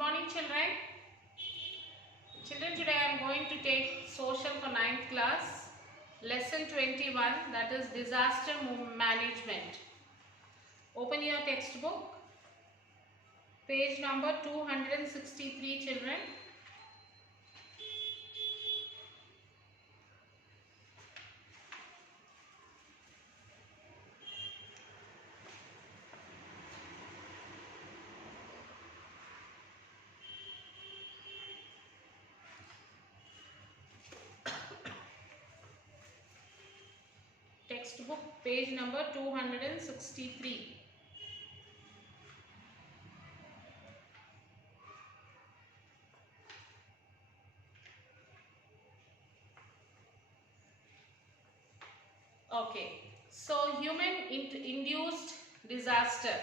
morning, children. Children, today I am going to take social for 9th class, lesson 21, that is disaster management. Open your textbook, page number 263, children. Textbook, page number 263. Okay, so human-induced disaster.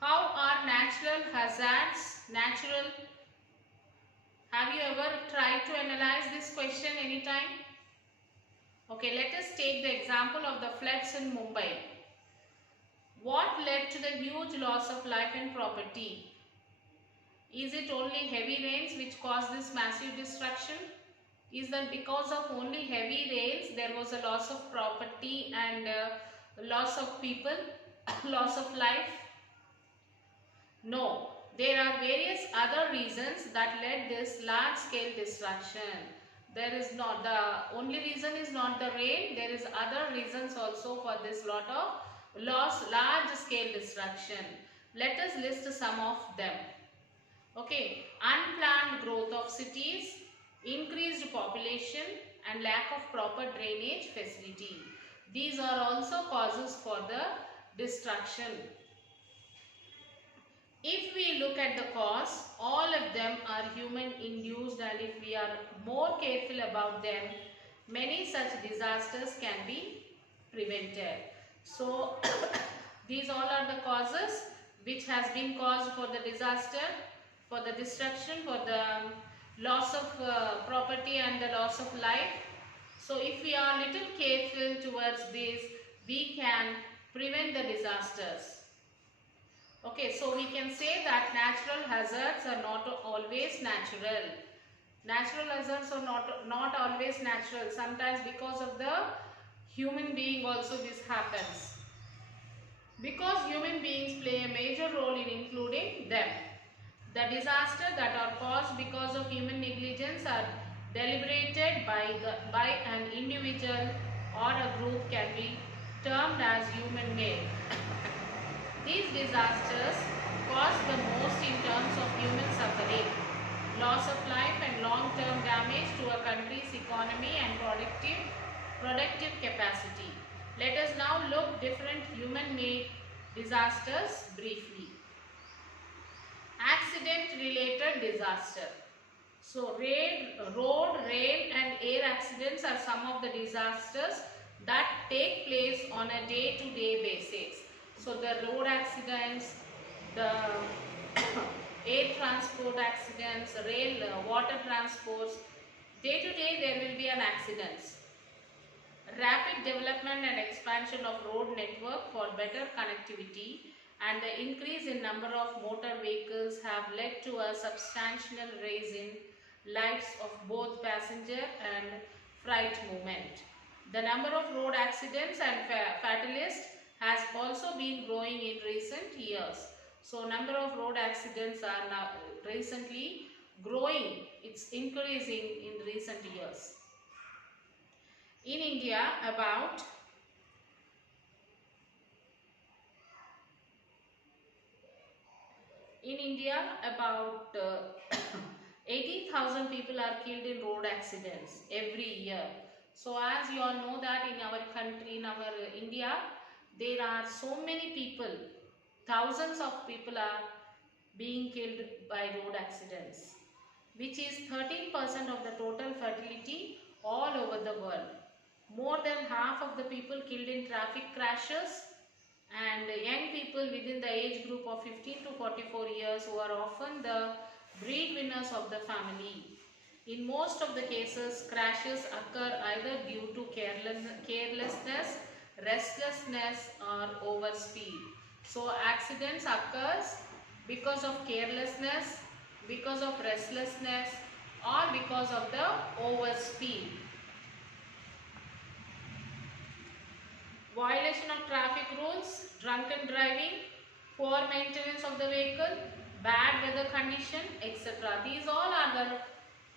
How are natural hazards Have you ever tried to analyze this question anytime? Okay, let us take the example of the floods in Mumbai. What led to the huge loss of life and property? Is it only heavy rains which caused this massive destruction? Is that because of only heavy rains there was a loss of property and loss of people, loss of life? No, there are various other reasons that led this large scale destruction. There is not, the only reason is not the rain, there is other reasons also for this lot of large scale destruction. Let us list some of them. Okay, unplanned growth of cities, increased population and lack of proper drainage facility. These are also causes for the destruction. If we look at the cause, all of them are human induced, and if we are more careful about them, many such disasters can be prevented. So, these all are the causes which has been caused for the disaster, for the destruction, for the loss of property and the loss of life. So, if we are little careful towards this, we can prevent the disasters. Okay, so we can say that natural hazards are not always natural. Natural hazards are not always natural. Sometimes because of the human being also this happens. Because human beings play a major role in including them. The disasters that are caused because of human negligence are deliberated by an individual or a group can be termed as human made. These disasters cause the most in terms of human suffering, loss of life and long-term damage to a country's economy and productive capacity. Let us now look different human-made disasters briefly. Accident-related disaster. So, road, rail and air accidents are some of the disasters that take place on a day-to-day basis. So, the road accidents, the air transport accidents, rail, water transports, day to day there will be an accidents. Rapid development and expansion of road network for better connectivity and the increase in number of motor vehicles have led to a substantial rise in lives of both passenger and freight movement. The number of road accidents and fatalities has also been growing in recent years. So, number of road accidents are now recently growing. It's increasing in recent years. In India, about 80,000 people are killed in road accidents every year. So, as you all know that in our country, in our India, there are so many people, thousands of people are being killed by road accidents, which is 13% of the total fatality all over the world. More than half of the people killed in traffic crashes, and young people within the age group of 15 to 44 years who are often the breadwinners of the family. In most of the cases, crashes occur either due to carelessness, restlessness or overspeed. So, accidents occurs because of carelessness, because of restlessness, or because of the overspeed. Violation of traffic rules, drunken driving, poor maintenance of the vehicle, bad weather condition, etc. These all are the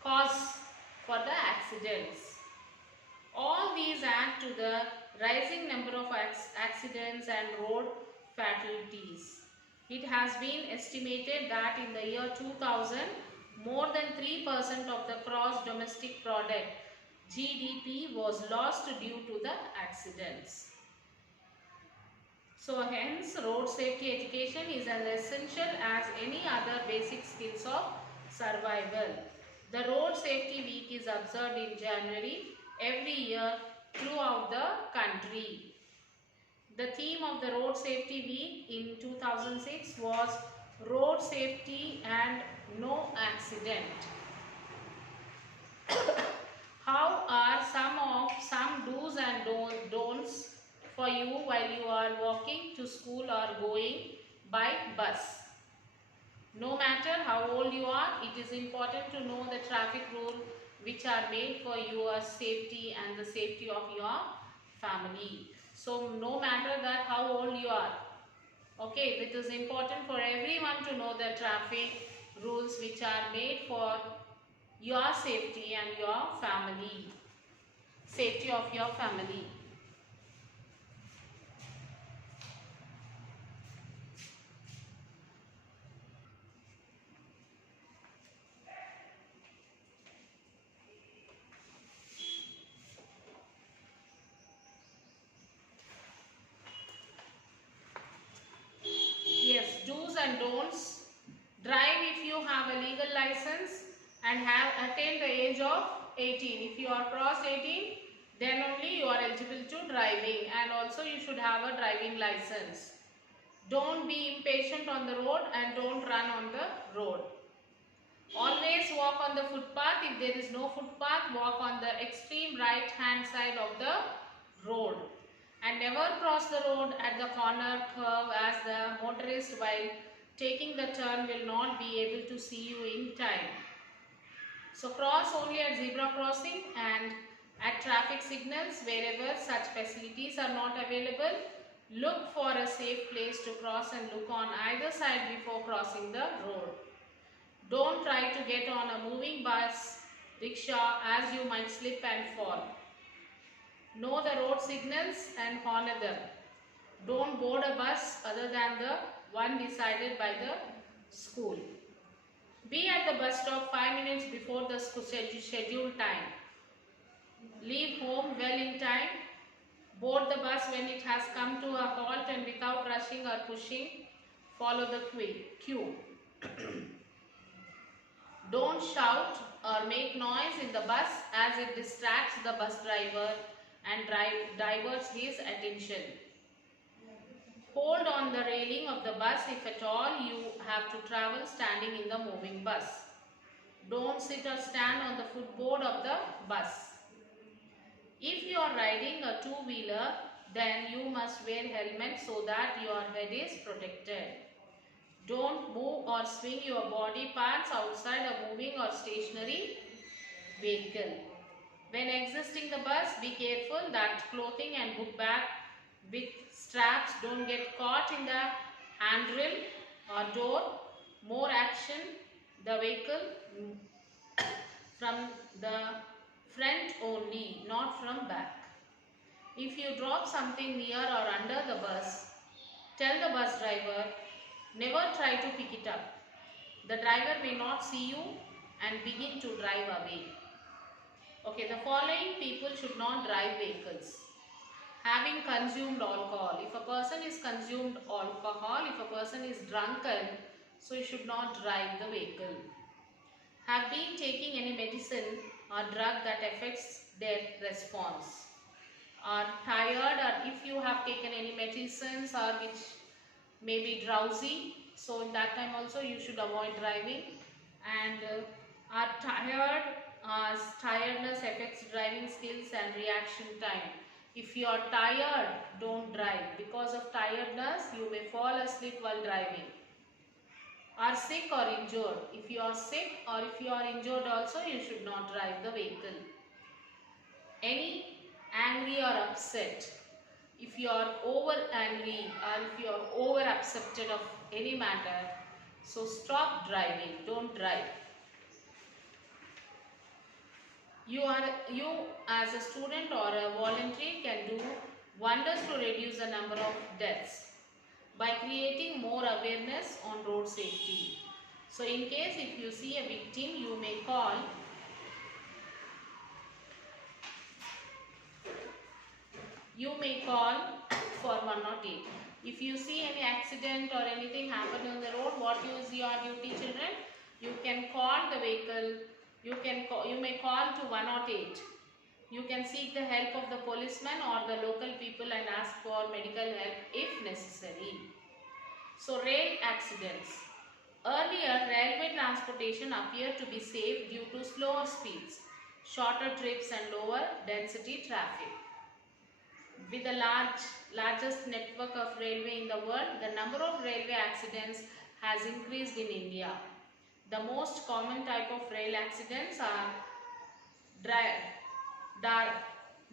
cause for the accidents. All these add to the rising number of accidents and road fatalities. It has been estimated that in the year 2000, more than 3% of the gross domestic product GDP was lost due to the accidents. So hence road safety education is as essential as any other basic skills of survival. The Road Safety Week is observed in January every year throughout the country. The theme of the Road Safety Week in 2006 was Road Safety and No Accident. How are some do's and don'ts for you while you are walking to school or going by bus? No matter how old you are, it is important to know the traffic rules which are made for your safety and the safety of your family. So no matter that how old you are, okay, it is important for everyone to know the traffic rules which are made for your safety and your family, safety of your family. Yes, do's and don'ts. Drive if you have a legal license and have attained the age of 18. If you are crossed 18, then only you are eligible to driving, and also you should have a driving license. Don't be impatient on the road and don't run on the road. Always walk on the footpath. If there is no footpath, walk on the extreme right hand side of the road. And never cross the road at the corner curve, as the motorist while taking the turn will not be able to see you in time. So cross only at zebra crossing and at traffic signals. Wherever such facilities are not available, look for a safe place to cross and look on either side before crossing the road. Don't try to get on a moving bus, rickshaw, as you might slip and fall. Know the road signals and honor them. Don't board a bus other than the one decided by the school. Be at the bus stop 5 minutes before the scheduled time. Leave home well in time. Board the bus when it has come to a halt and without rushing or pushing. Follow the queue. Don't shout or make noise in the bus, as it distracts the bus driver and diverts his attention. Hold on the railing of the bus if at all you have to travel standing in the moving bus. Don't sit or stand on the footboard of the bus. If you are riding a two-wheeler, then you must wear helmet so that your head is protected. Don't move or swing your body parts outside a moving or stationary vehicle. When exiting the bus, be careful that clothing and book bag with straps don't get caught in the handrail or door. More action the vehicle from the front only, not from back. If you drop something near or under the bus, tell the bus driver, never try to pick it up. The driver may not see you and begin to drive away. Okay, the following people should not drive vehicles. Having consumed alcohol. If a person is consumed alcohol, if a person is drunken, so he should not drive the vehicle. Have been taking any medicine or drug that affects their response. Are tired, or if you have taken any medicines or which may be drowsy, so in that time also you should avoid driving. And are tired, as tiredness affects driving skills and reaction time. If you are tired, don't drive. Because of tiredness, you may fall asleep while driving. are sick or injured. If you are sick or if you are injured also, you should not drive the vehicle. Any angry or upset. If you are over angry or if you are over upset of any matter, so stop driving, don't drive. You as a student or a volunteer can do wonders to reduce the number of deaths by creating more awareness on road safety. So in case if you see a victim, you may call for 108. If you see any accident or anything happen on the road, what is your duty, children? You can call the vehicle. You may call to 108. You can seek the help of the policeman or the local people and ask for medical help if necessary. So rail accidents. Earlier, railway transportation appeared to be safe due to slower speeds, shorter trips and lower density traffic. With the largest network of railway in the world, the number of railway accidents has increased in India. The most common type of rail accidents are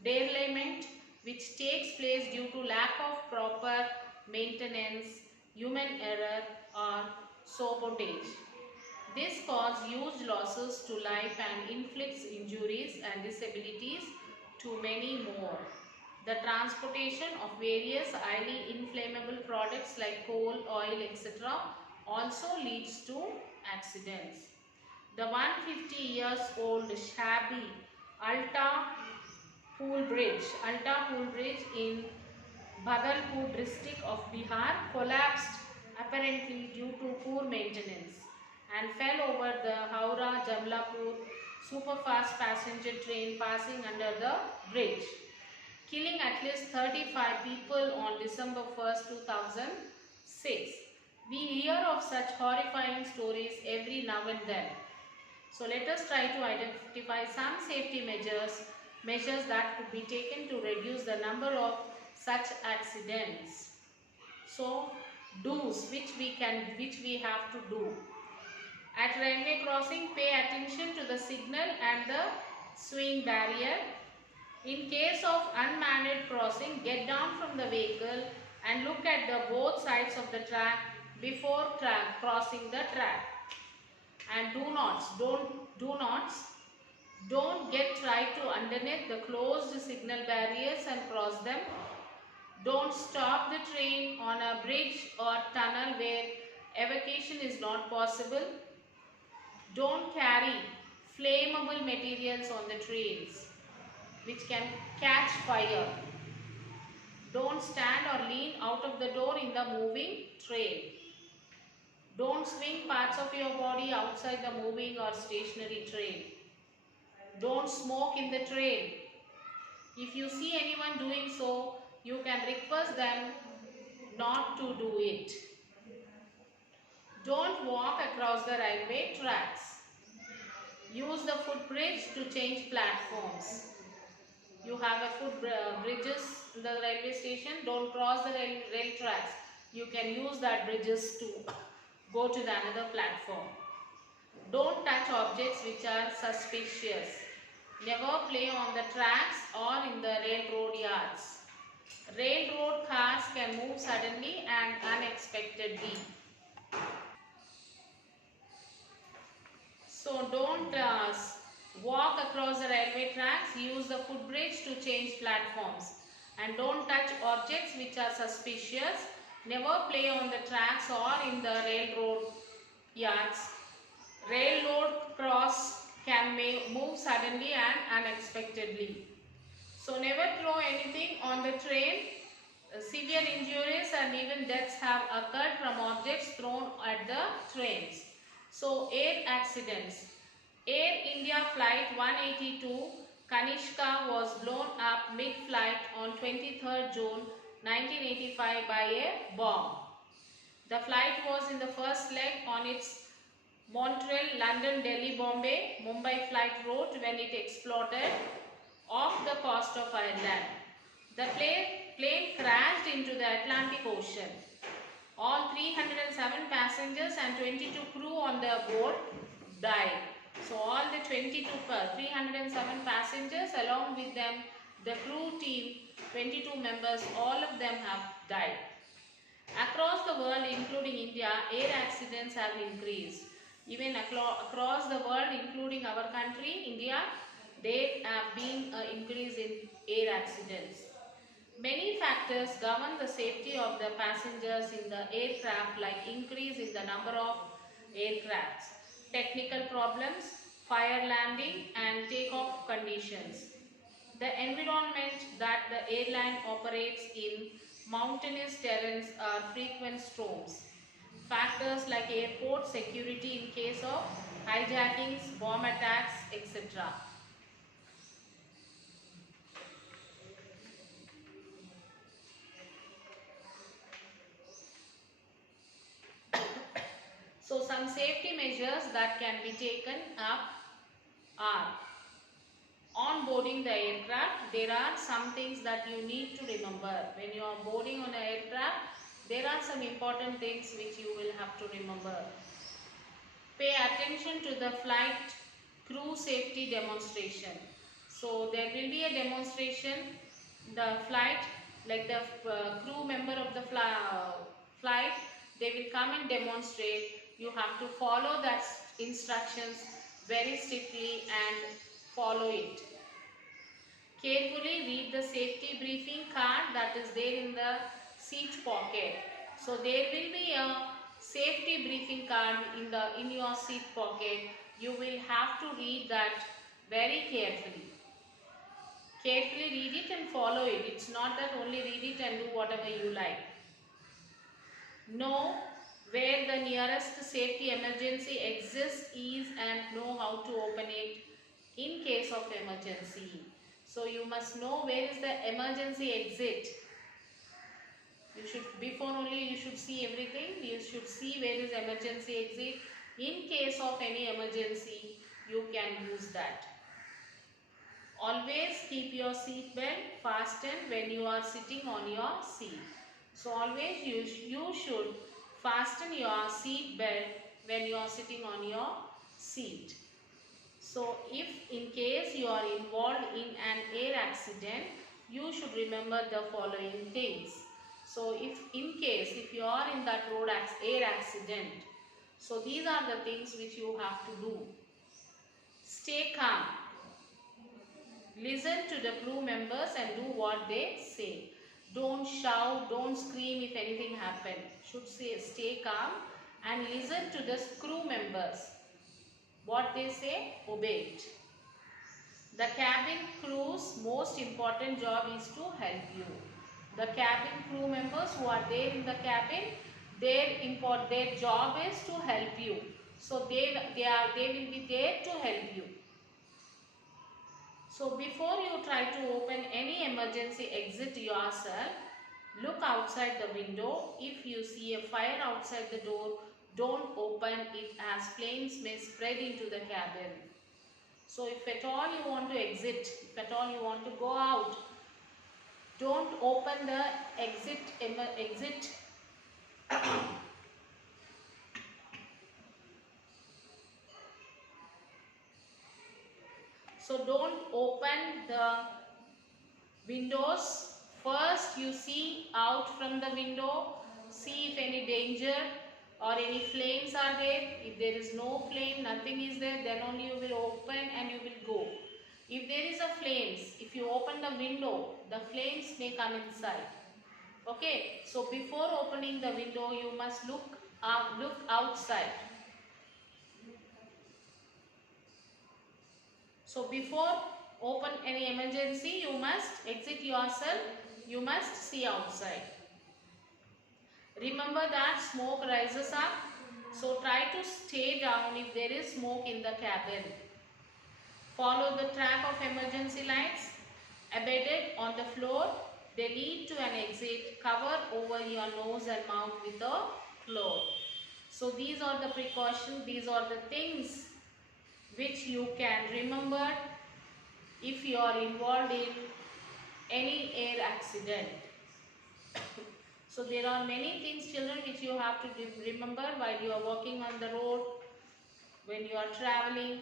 derailment, which takes place due to lack of proper maintenance, human error or sabotage. This causes huge losses to life and inflicts injuries and disabilities to many more. The transportation of various highly inflammable products like coal, oil, etc. also leads to accidents. The 150 years old shabby Alta Pool Bridge in Bhagalpur district of Bihar collapsed apparently due to poor maintenance and fell over the Howrah-Jamlapur superfast passenger train passing under the bridge, killing at least 35 people on December 1st, 2006. We hear of such horrifying stories every now and then. So let us try to identify some safety measures that could be taken to reduce the number of such accidents. So do's which we have to do. At railway crossing, pay attention to the signal and the swing barrier. In case of unmanned crossing, get down from the vehicle and look at the both sides of the track before crossing the track. And don't get right to underneath the closed signal barriers and cross them. Don't stop the train on a bridge or tunnel where evacuation is not possible. Don't carry flammable materials on the trains which can catch fire. Don't stand or lean out of the door in the moving train. Don't swing parts of your body outside the moving or stationary train. Don't smoke in the train. If you see anyone doing so, you can request them not to do it. Don't walk across the railway tracks. Use the footbridge to change platforms. You have a bridges in the railway station. Don't cross the rail tracks. You can use that bridges to go to the another platform. Don't touch objects which are suspicious. Never play on the tracks or in the railroad yards. Railroad cars can move suddenly and unexpectedly. So don't walk across the railway tracks. Use the footbridge to change platforms. And don't touch objects which are suspicious. Never play on the tracks or in the railroad yards. Railroad cross can move suddenly and unexpectedly. So never throw anything on the train. Severe injuries and even deaths have occurred from objects thrown at the trains. So air accidents. Air India flight 182 Kanishka was blown up mid-flight on 23rd June 1985 by a bomb. The flight was in the first leg on its Montreal, London, Delhi, Bombay, Mumbai flight route when it exploded off the coast of Ireland. The plane crashed into the Atlantic Ocean. All 307 passengers and 22 crew on the boat died. So all the 307 passengers along with them, the crew team, 22 members, all of them have died. Across the world, including India, air accidents have increased. Even across the world, including our country, India, there have been an increase in air accidents. Many factors govern the safety of the passengers in the aircraft, like increase in the number of aircrafts, technical problems, fire landing and takeoff conditions. The environment that the airline operates in, mountainous terrains are frequent storms. Factors like airport security in case of hijackings, bomb attacks, etc. So some safety measures that can be taken up are: on boarding the aircraft, there are some things that you need to remember. When you are boarding on an aircraft, there are some important things which you will have to remember. Pay attention to the flight crew safety demonstration. So there will be a demonstration, the flight, like the crew member of the flight, they will come and demonstrate. You have to follow that instructions very strictly and follow it. Carefully read the safety briefing card that is there in the seat pocket. So there will be a safety briefing card in your seat pocket. You will have to read that very carefully. Carefully read it and follow it. It's not that only read it and do whatever you like. Know where the nearest safety emergency exit is and know how to open it in case of emergency. So you must know where is the emergency exit. Before only you should see everything. You should see where is emergency exit. In case of any emergency, you can use that. Always keep your seat belt fastened when you are sitting on your seat. So always you should fasten your seat belt when you are sitting on your seat. So if in case you are involved in an air accident, you should remember the following things. So if you are in that air accident, so these are the things which you have to do. Stay calm. Listen to the crew members and do what they say. Don't shout, don't scream if anything happens. Should stay calm and listen to the crew members. What they say, obey it. The cabin crew's most important job is to help you. The cabin crew members who are there in the cabin, their job is to help you. So they will be there to help you. So before you try to open any emergency exit yourself, look outside the window. If you see a fire outside the door, don't open it as flames may spread into the cabin. So if at all you want to exit, if at all you want to go out, don't open the exit. So don't open the windows. First you see out from the window, see if any danger or any flames are there. If there is no flame, nothing is there, then only you will open and you will go. If there is a flames, if you open the window, the flames may come inside. Okay, so before opening the window, you must look outside. So before open any emergency, you must exit yourself, you must see outside. Remember that smoke rises up, so try to stay down if there is smoke in the cabin. Follow the track of emergency lights embedded on the floor. They lead to an exit. Cover over your nose and mouth with a cloth. So these are the precautions, these are the things which you can remember if you are involved in any air accident. So there are many things, children, which you have to remember while you are walking on the road, when you are traveling.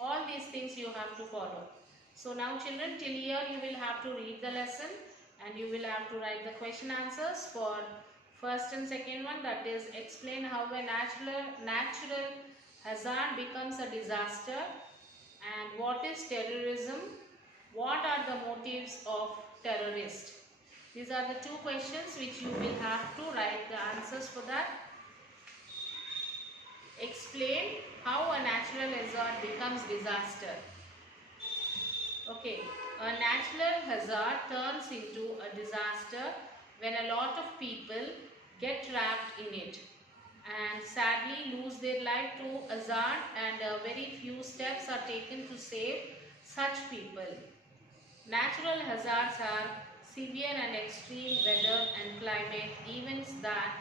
All these things you have to follow. So now children, till here you will have to read the lesson and you will have to write the question answers for first and second one, that is explain how a natural hazard becomes a disaster, and what is terrorism, what are the motives of terrorists. These are the two questions which you will have to write the answers for that. Explain how a natural hazard becomes disaster. Okay, a natural hazard turns into a disaster when a lot of people get trapped in it and sadly lose their life to hazard, and very few steps are taken to save such people. Natural hazards are severe and extreme weather and climate events that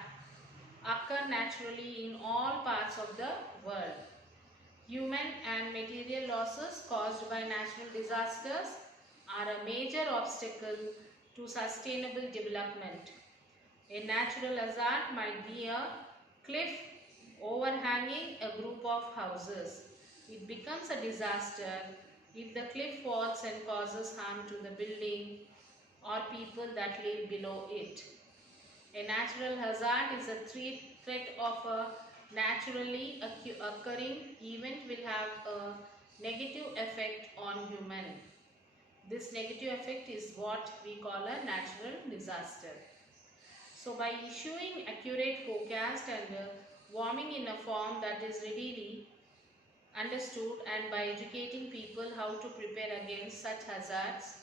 occur naturally in all parts of the world. Human and material losses caused by natural disasters are a major obstacle to sustainable development. A natural hazard might be a cliff overhanging a group of houses. It becomes a disaster if the cliff falls and causes harm to the building or people that live below it. A natural hazard is a threat of a naturally occurring event will have a negative effect on human. This negative effect is what we call a natural disaster. So by issuing accurate forecast and warming in a form that is readily understood, and by educating people how to prepare against such hazards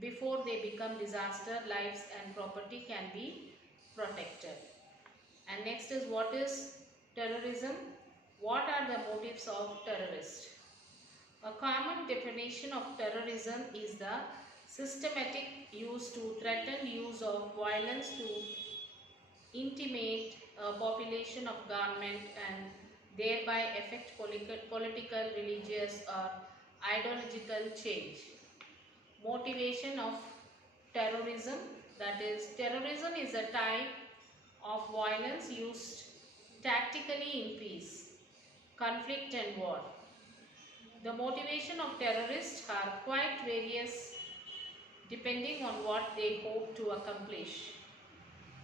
before they become disaster, lives and property can be protected. And next is, what is terrorism? What are the motives of terrorists? A common definition of terrorism is the systematic use to threaten use of violence to intimidate a population of government and thereby affect political, religious or ideological change. Motivation of terrorism, that is, terrorism is a type of violence used tactically in peace, conflict and war. The motivation of terrorists are quite various depending on what they hope to accomplish.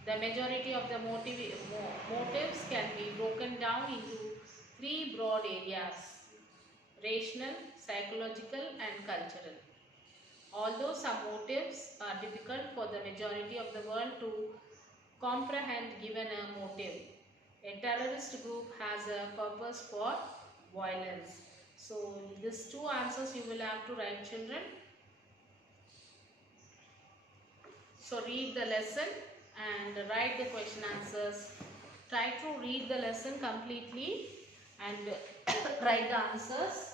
The majority of the motives can be broken down into three broad areas: rational, psychological and cultural. Although some motives are difficult for the majority of the world to comprehend given a motive, a terrorist group has a purpose for violence. So these two answers you will have to write, children. So read the lesson and write the question answers. Try to read the lesson completely and write the answers.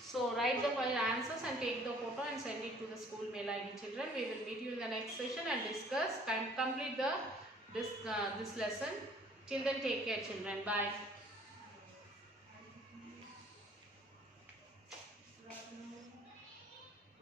So write the answers and take the photo and send it to the school mail ID, children. We will meet you in the next session and discuss and complete this lesson. Till then, take care, children. Bye.